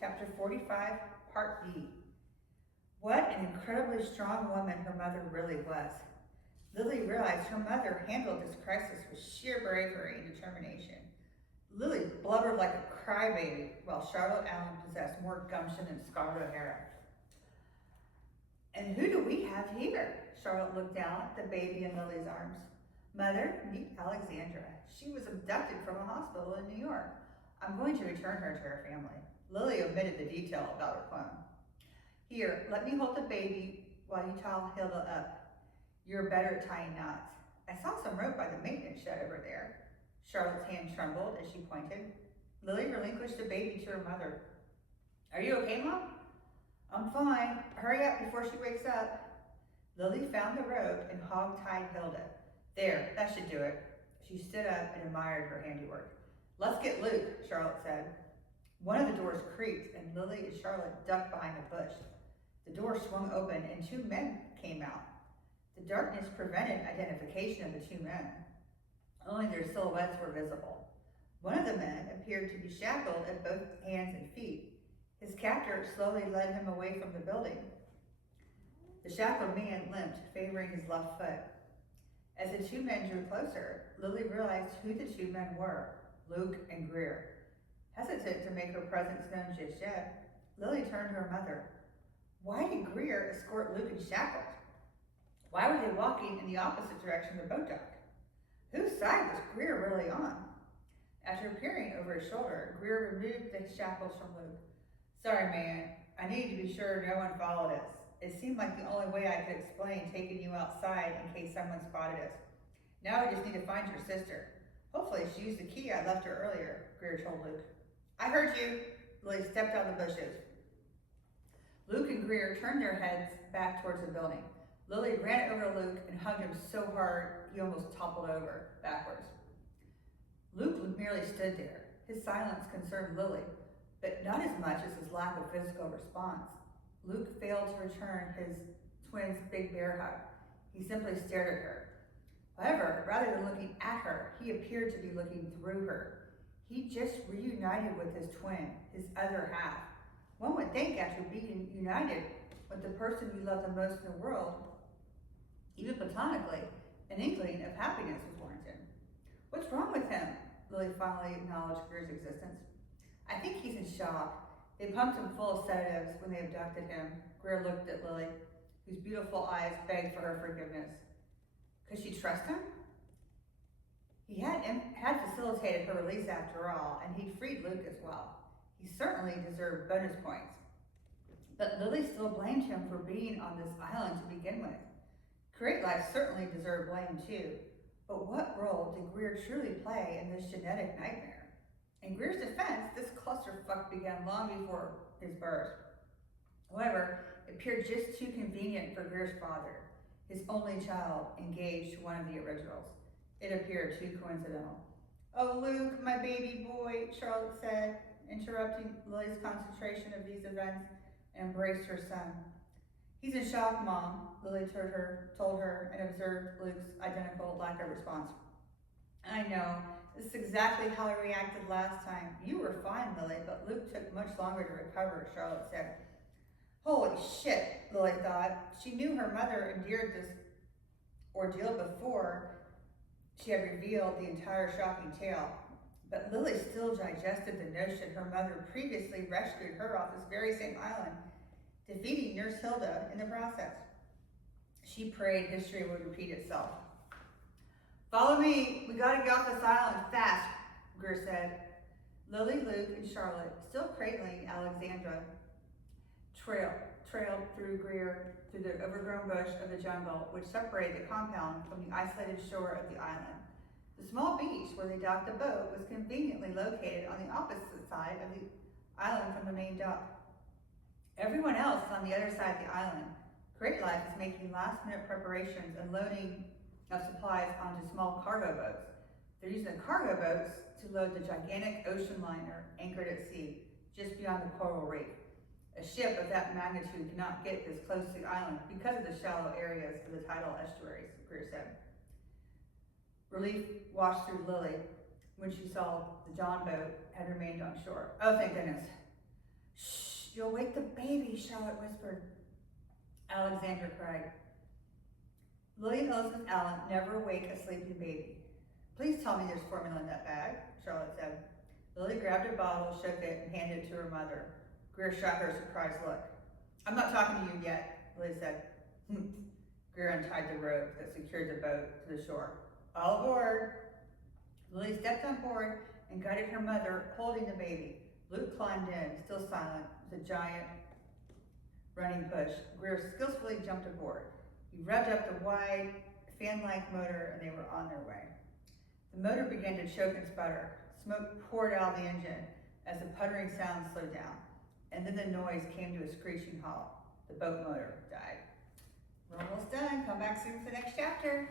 Chapter 45, Part B. What an incredibly strong woman her mother really was. Lilly realized her mother handled this crisis with sheer bravery and determination. Lilly blubbered like a crybaby, while Charlotte Allen possessed more gumption than Scarlett O'Hara. And who do we have here? Charlotte looked down at the baby in Lilly's arms. Mother, meet Alexandra. She was abducted from a hospital in New York. I'm going to return her to her family. Lilly omitted the detail about her clone. Here, let me hold the baby while you tie Hilda up. You're better at tying knots. I saw some rope by the maintenance shed over there. Charlotte's hand trembled as she pointed. Lilly relinquished the baby to her mother. Are you okay, Mom? I'm fine. Hurry up before she wakes up. Lilly found the rope and hog-tied Hilda. There, that should do it. She stood up and admired her handiwork. Let's get Luke, Charlotte said. One of the doors creaked and Lilly and Charlotte ducked behind a bush. The door swung open and two men came out. The darkness prevented identification of the two men. Only their silhouettes were visible. One of the men appeared to be shackled at both hands and feet. His captor slowly led him away from the building. The shackled man limped, favoring his left foot. As the two men drew closer, Lilly realized who the two men were, Luke and Grier. Hesitant to make her presence known just yet, Lilly turned to her mother. Why did Grier escort Luke in shackles? Why were they walking in the opposite direction of the boat dock? Whose side was Grier really on? After peering over his shoulder, Grier removed the shackles from Luke. Sorry, man. I needed to be sure no one followed us. It seemed like the only way I could explain taking you outside in case someone spotted us. Now we just need to find your sister. Hopefully she used the key I left her earlier, Grier told Luke. I heard you. Lilly stepped out of the bushes. Luke and Grier turned their heads back towards the building. Lilly ran over to Luke and hugged him so hard he almost toppled over backwards. Luke merely stood there. His silence concerned Lilly, but not as much as his lack of physical response. Luke failed to return his twin's big bear hug. He simply stared at her. However, rather than looking at her, he appeared to be looking through her. He just reunited with his twin, his other half. One would think after being united with the person you love the most in the world, even platonically, an inkling of happiness was warranted. What's wrong with him? Lilly finally acknowledged Grier's existence. I think he's in shock. They pumped him full of sedatives when they abducted him. Grier looked at Lilly, whose beautiful eyes begged for her forgiveness. Could she trust him? He had facilitated her release after all, and he'd freed Luke as well. He certainly deserved bonus points. But Lilly still blamed him for being on this island to begin with. Great Life certainly deserved blame too. But what role did Grier truly play in this genetic nightmare? In Grier's defense, this clusterfuck began long before his birth. However, it appeared just too convenient for Grier's father, his only child, engaged to one of the originals. It appeared too coincidental. Oh, Luke, my baby boy, Charlotte said, interrupting Lilly's concentration of these events, and embraced her son. He's in shock, Mom, Lilly told her, and observed Luke's identical lack of response. I know. This is exactly how I reacted last time. You were fine, Lilly, but Luke took much longer to recover, Charlotte said. Holy shit, Lilly thought. She knew her mother endured this ordeal before she had revealed the entire shocking tale. But Lilly still digested the notion her mother previously rescued her off this very same island, defeating Nurse Hilda in the process. She prayed history would repeat itself. Follow me, we gotta get off this island fast, Grier said. Lilly, Luke, and Charlotte, still cradling Alexandra, trailed through the overgrown bush of the jungle, which separated the compound from the isolated shore of the island. The small beach where they docked the boat was conveniently located on the opposite side of the island from the main dock. Everyone else is on the other side of the island. Great Life is making last-minute preparations and loading of supplies onto small cargo boats. They're using the cargo boats to load the gigantic ocean liner anchored at sea, just beyond the coral reef. A ship of that magnitude cannot get this close to the island because of the shallow areas of the tidal estuaries, Grier said. Relief washed through Lilly when she saw the John boat had remained on shore. Oh, thank goodness. Shh, you'll wake the baby, Charlotte whispered. Alexandra cried. Lilly and Elizabeth Allen never wake a sleeping baby. Please tell me there's formula in that bag, Charlotte said. Lilly grabbed a bottle, shook it, and handed it to her mother. Grier shot her a surprised look. I'm not talking to you yet, Lilly said. Grier untied the rope that secured the boat to the shore. All aboard. Lilly stepped on board and guided her mother, holding the baby. Luke climbed in, still silent, with a giant running push. Grier skillfully jumped aboard. He revved up the wide, fan-like motor, and they were on their way. The motor began to choke and sputter. Smoke poured out of the engine as the puttering sound slowed down, and then the noise came to a screeching halt. The boat motor died. We're almost done. Come back soon for the next chapter.